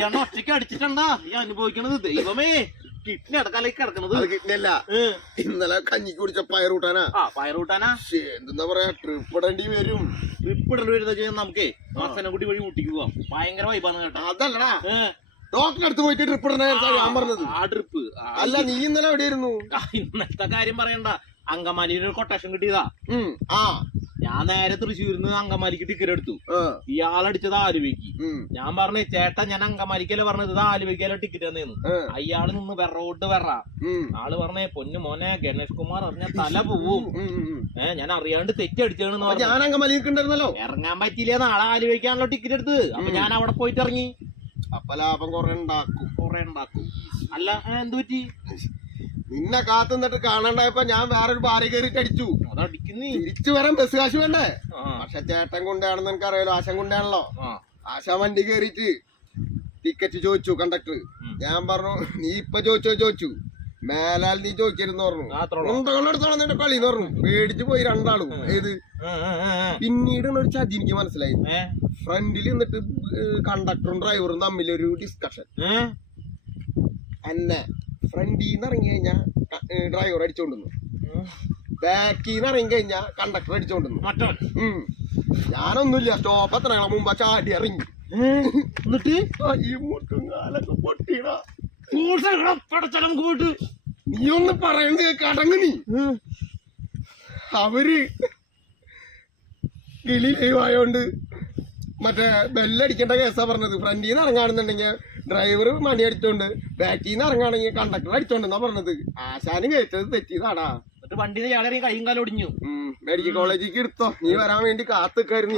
ഞാൻ ഒറ്റയ്ക്ക് അടിച്ചിട്ടുണ്ടാ ഈ അനുഭവിക്കണത്? ദൈവമേ കിഡ്നി അടക്കാലേക്ക് കിടക്കണത്. കിഡ്നിയല്ല. ഇന്നലെ കഞ്ഞിക്ക് കുടിച്ച പയറൂട്ടാനാ ആ പയറൂട്ടാനാ എന്താ പറയാ ട്രിപ്പ് ഇടേണ്ടി വരും. ട്രിപ്പ് ഇടേണ്ടി വരുന്ന നമുക്കേ മസനക്കുട്ടി വഴി ഊട്ടിക്ക് പോവാം. ഭയങ്കര വൈബാണ് കേട്ടോ. അതല്ലടാ. ഡോക്ടറെ അടുത്ത് പോയിട്ട് ട്രിപ്പ് ഇടണ ഞാൻ പറഞ്ഞത്. ആ ട്രിപ്പ് അല്ല നീ ഇന്നലെ എവിടെയായിരുന്നു? ഇന്നത്തെ കാര്യം പറയണ്ട. അങ്കമാലിയിൽ ഒരു കൊട്ടേഷൻ കിട്ടിയതാ. ഉം, ആ. ഞാൻ നേരെ തൃശ്ശൂരിൽ നിന്ന് അങ്കമാലിക്ക് ടിക്കറ്റ് എടുത്തു. ഇയാളടിച്ചത് ആലുവയ്ക്ക്. ഞാൻ പറഞ്ഞു ചേട്ടൻ ഞാൻ അങ്കമാലിക്കല്ലേ പറഞ്ഞത്? ഇത് ആലുവയ്ക്കല്ലേ ടിക്കറ്റ് തന്നെയെന്ന് അയാൾ നിന്ന് വെറോട്ട് വെറ. ആൾ പറഞ്ഞേ പൊന്നു മോനെ ഗണേഷ് കുമാർ അറിഞ്ഞ തല പോവും. ഉം, ഉം, ഉം. ഏ ഞാൻ അറിയാണ്ട് തെറ്റടിച്ചാണ് ഞാൻ അങ്കമാലിക്ക് ഉണ്ടായിരുന്നല്ലോ. ഇറങ്ങാൻ പറ്റിയില്ല? നാളെ ആലുവയ്ക്കാണല്ലോ ടിക്കറ്റ് എടുത്ത്. അപ്പൊ ഞാൻ അവിടെ പോയിട്ട് ഇറങ്ങി. അപ്പൊ ലാഭം കൊറേ ഉണ്ടാക്കും. കൊറേ ഉണ്ടാക്കും. അല്ല എന്ത് പറ്റി? നിന്നെ കാത്തു നിന്നിട്ട് കാണണ്ടായപ്പോ ഞാൻ വേറൊരു ഭാര്യ കയറിട്ട് അടിച്ചു. അതടിക്കുന്നീ തിരിച്ചു വരാൻ ബസ് കാശ് വേണ്ടേ? പക്ഷെ ചേട്ടൻ കൊണ്ടാണെന്ന് എനിക്ക് അറിയാലോ ആശം കൊണ്ടാണല്ലോ ആശ വണ്ടി കയറിയിട്ട് ടിക്കറ്റ് ചോദിച്ചു കണ്ടക്ടർ ഞാൻ പറഞ്ഞു നീ ഇപ്പൊ ചോദിച്ചോ ചോദിച്ചു. മേലാൽ നീ ചോദിക്കരുന്ന് പറഞ്ഞു. ഉണ്ടകളെടുത്തോളം നിന്റെ കളി എന്ന് പറഞ്ഞു. പേടിച്ചു പോയി രണ്ടാളും. ഏത്. പിന്നീട് ഒരു ചതി എനിക്ക് മനസ്സിലായി. ഫ്രണ്ടിൽ നിന്നിട്ട് കണ്ടക്ടറും ഡ്രൈവറും തമ്മിൽ ഒരു ഡിസ്കഷൻ എന്നെ ഫ്രണ്ടിൽ നിന്ന് ഇറങ്ങി കഴിഞ്ഞാൽ ഡ്രൈവർ അടിച്ചോണ്ടുന്നു. ബാക്കിൽ നിന്ന് ഇറങ്ങി കഴിഞ്ഞാൽ കണ്ടക്ടർ അടിച്ചോണ്ടുന്നു. ഞാനൊന്നുമില്ല സ്റ്റോപ്പ് എത്ര മുമ്പ് ചാടി ഇറങ്ങി. എന്നിട്ട്? ഈ മുട്ടും കാലൊക്കെ പൊട്ടിടാ പടച്ചാൽ നമുക്ക് പോയിട്ട്? നീ ഒന്ന് പറയുന്നത് കടങ്ങ് നീ. അവർ കിളി ലൈവായോണ്ട് മറ്റേ ബെല്ലടിക്കേണ്ട കേസാ പറഞ്ഞത്. ഫ്രണ്ടിൽ നിന്ന് ഇറങ്ങാണെന്നുണ്ടെങ്കിൽ ഡ്രൈവർ മണി അടിച്ചോണ്ട് ബാക്കിൽ നിന്ന് ഇറങ്ങാണെങ്കിൽ കണ്ടക്ടർ അടിച്ചോണ്ടെന്നാ പറഞ്ഞത്? ആശാന് കേട്ടത് തെറ്റിയതാടാ. എന്നിട്ട് ഞാൻ ഇയാളെ കൈയും കാലം ഒടിഞ്ഞു. മെഡിക്കൽ കോളേജിലേക്ക് എടുത്തോ. നീ വരാൻ വേണ്ടി കാത്തുക്കായിരുന്നു